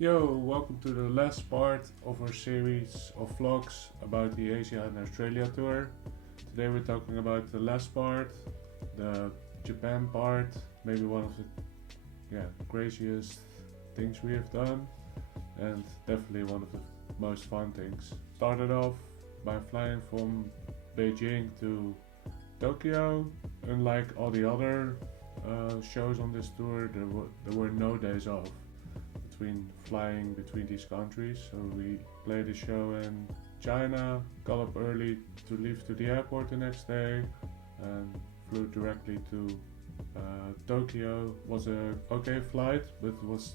Yo, welcome to the last part of our series of vlogs about the Asia and Australia tour. Today we're talking about the last part, the Japan part, maybe one of the craziest things we have done, and definitely one of the most fun things. Started off by flying from Beijing to Tokyo. Unlike all the other shows on this tour, there were no days off flying between these countries. So we played a show in China, got up early to leave to the airport the next day, and flew directly to Tokyo. Was a okay flight, but it was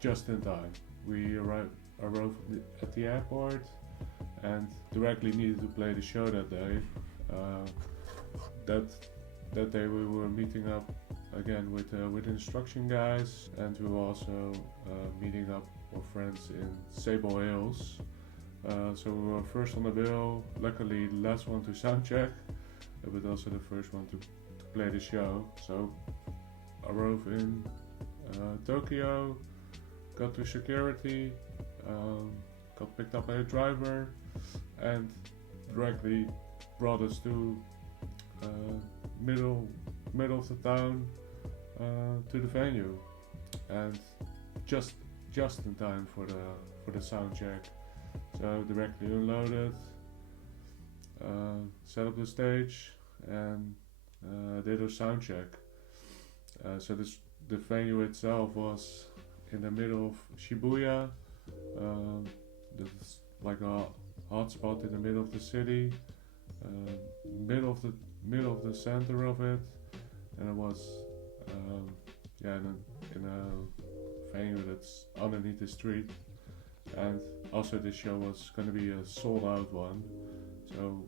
just in time. We arrived at the airport and directly needed to play the show that day. That day we were meeting up again with instruction guys, and we were also meeting up with friends in Sable Hills. So we were first on the bill, luckily the last one to sound check, but also the first one to play the show. So I arrived in Tokyo, got to security, got picked up by a driver, and directly brought us to middle of the town, to the venue, and just in time for the sound check. So directly unloaded, set up the stage, and did a sound check. So the venue itself was in the middle of Shibuya. That's like a hotspot in the middle of the city, middle of the center of it, and it was in a venue that's underneath the street. And also this show was going to be a sold out one, so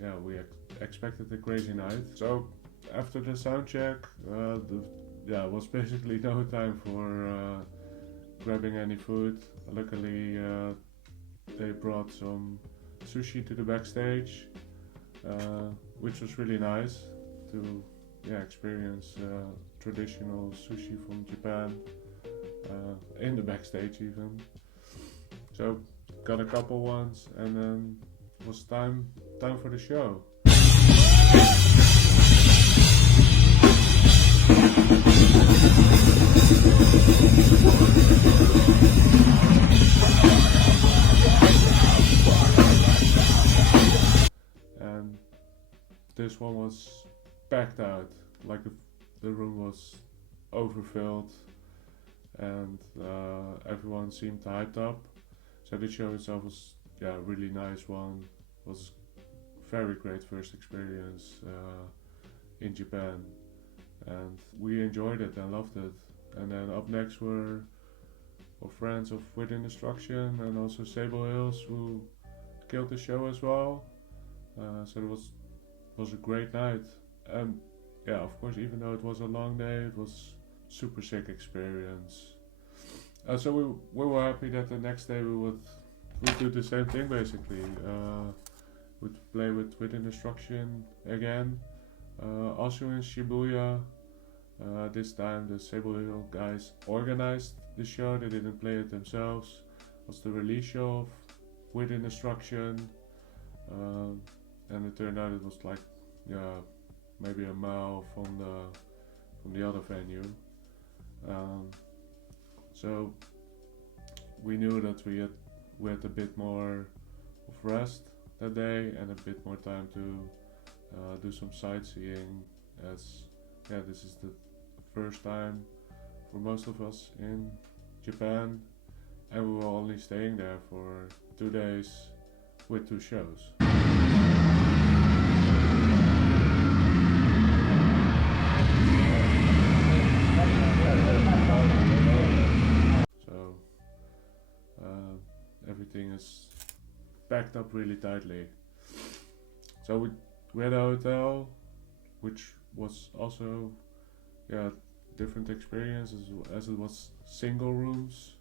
yeah, we expected a crazy night. So after the sound check, it was basically no time for grabbing any food. Luckily they brought some sushi to the backstage, which was really nice to experience traditional sushi from Japan in the backstage even. So got a couple ones, and then it was time for the show. And this one was packed out, like the room was overfilled, and everyone seemed hyped up. So the show itself was a really nice one. Was very great first experience in Japan, and we enjoyed it and loved it. And then up next were our friends of Within Destruction and also Sable Hills, who killed the show as well. So it was a great night. And of course, even though it was a long day, it was super sick experience. So we were happy that the next day we would do the same thing basically. We'd play Within Destruction again, also in Shibuya. This time the Sable Hill guys organized the show, they didn't play it themselves. It was the release show of Within Destruction, and it turned out it was like maybe a mile from the other venue. So we knew that we had a bit more of rest that day and a bit more time to do some sightseeing, as this is the first time for most of us in Japan, and we were only staying there for 2 days with 2 shows. So everything is packed up really tightly. So we had a hotel, which was also different experience as it was single rooms.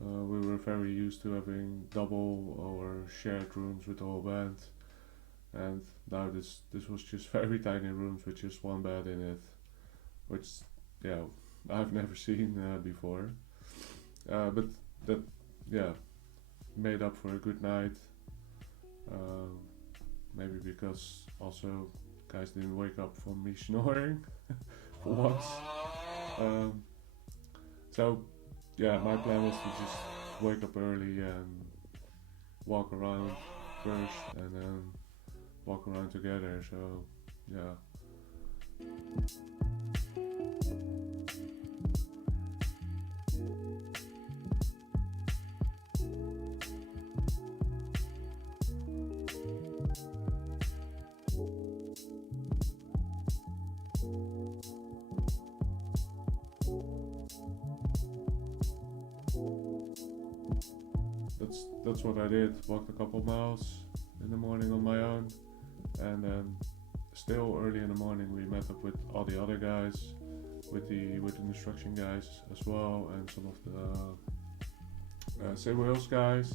We were very used to having double or shared rooms with the whole band, and now this was just very tiny rooms with just one bed in it, which I've never seen before. But that, yeah, made up for a good night. Maybe because also guys didn't wake up from me snoring for once. So yeah, my plan was to just wake up early and walk around first and then walk around together. So yeah. That's what I did. Walked a couple miles in the morning on my own, and then still early in the morning we met up with all the other guys, with the instruction guys as well, and some of the Say Wales guys,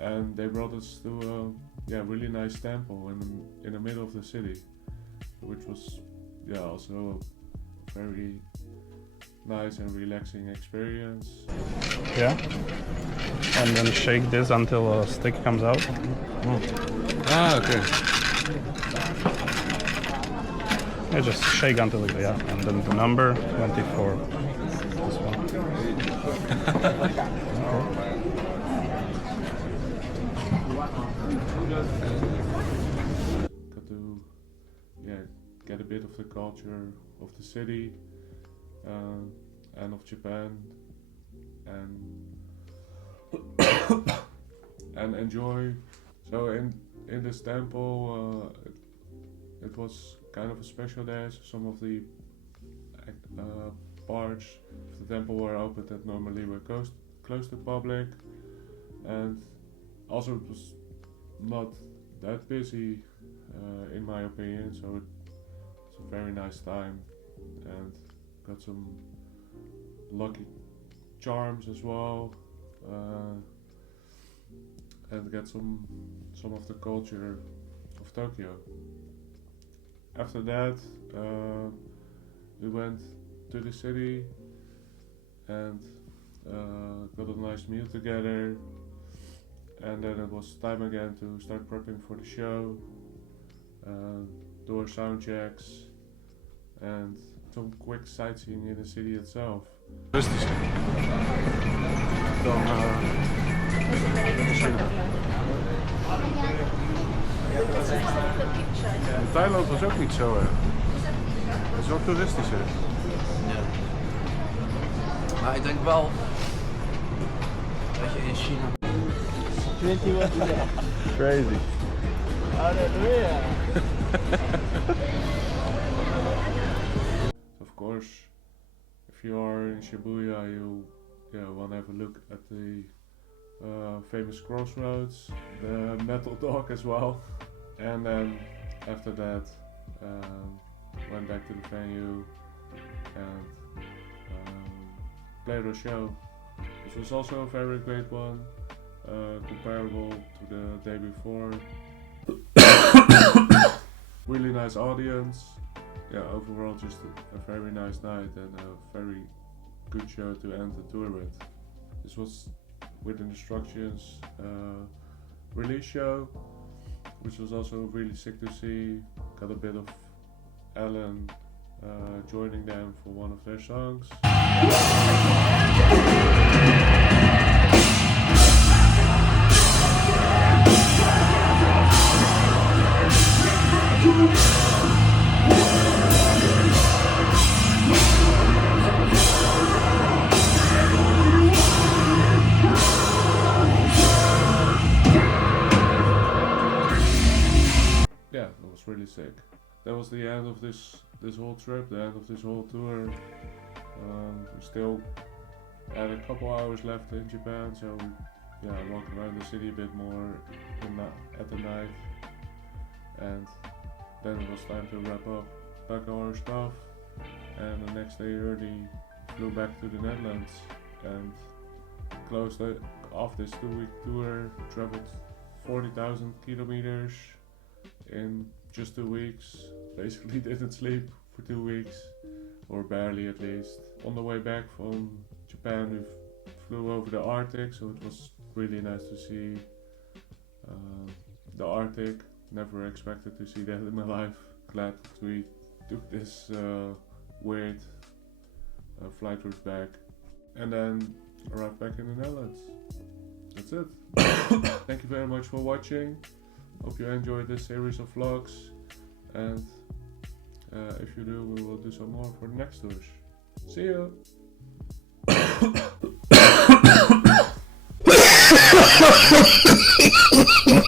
and they brought us to a really nice temple in the middle of the city, which was also a very nice and relaxing experience. Yeah. And then shake this until a stick comes out. Ah, okay. Yeah, just shake until it, yeah. And then the number 24. This one. Got to get a bit of the culture of the city and of Japan, and enjoy. So in this temple, it was kind of a special day. So some of the parts of the temple were open that normally were closed to public, and also it was not that busy in my opinion. So it's a very nice time, and got some lucky charms as well, and get some of the culture of Tokyo. After that, we went to the city and got a nice meal together, and then it was time again to start prepping for the show, do our sound checks, and some quick sightseeing in the city itself. Rustig. Dan in Thailand was ook niet zo erg. Het is wel toeristischer. Ja. Maar ik denk wel dat je in China 21. Crazy. Hallelujah. Of course, if you are in Shibuya, you want to have a look at the famous crossroads, the metal dog as well, and then after that went back to the venue and played a show, which was also a very great one, comparable to the day before. Really nice audience. Yeah, overall just a very nice night and a very good show to end the tour with. This was with Instructions release show, which was also really sick to see. Got a bit of Alan joining them for one of their songs. Yeah, that was really sick. That was the end of this whole trip, the end of this whole tour. We still had a couple hours left in Japan, so we walked around the city a bit more at the night, and then it was time to wrap up, pack our stuff, and the next day early flew back to the Netherlands and closed off this 2-week tour. Traveled 40,000 kilometers in just 2 weeks. Basically didn't sleep for 2 weeks, or barely at least. On the way back from Japan we flew over the Arctic, so it was really nice to see the Arctic. Never expected to see that in my life. Glad that we took this weird flight route back, and then arrived back in the Netherlands. That's it. Thank you very much for watching. Hope you enjoyed this series of vlogs, and if you do, we will do some more for the next tours. See you!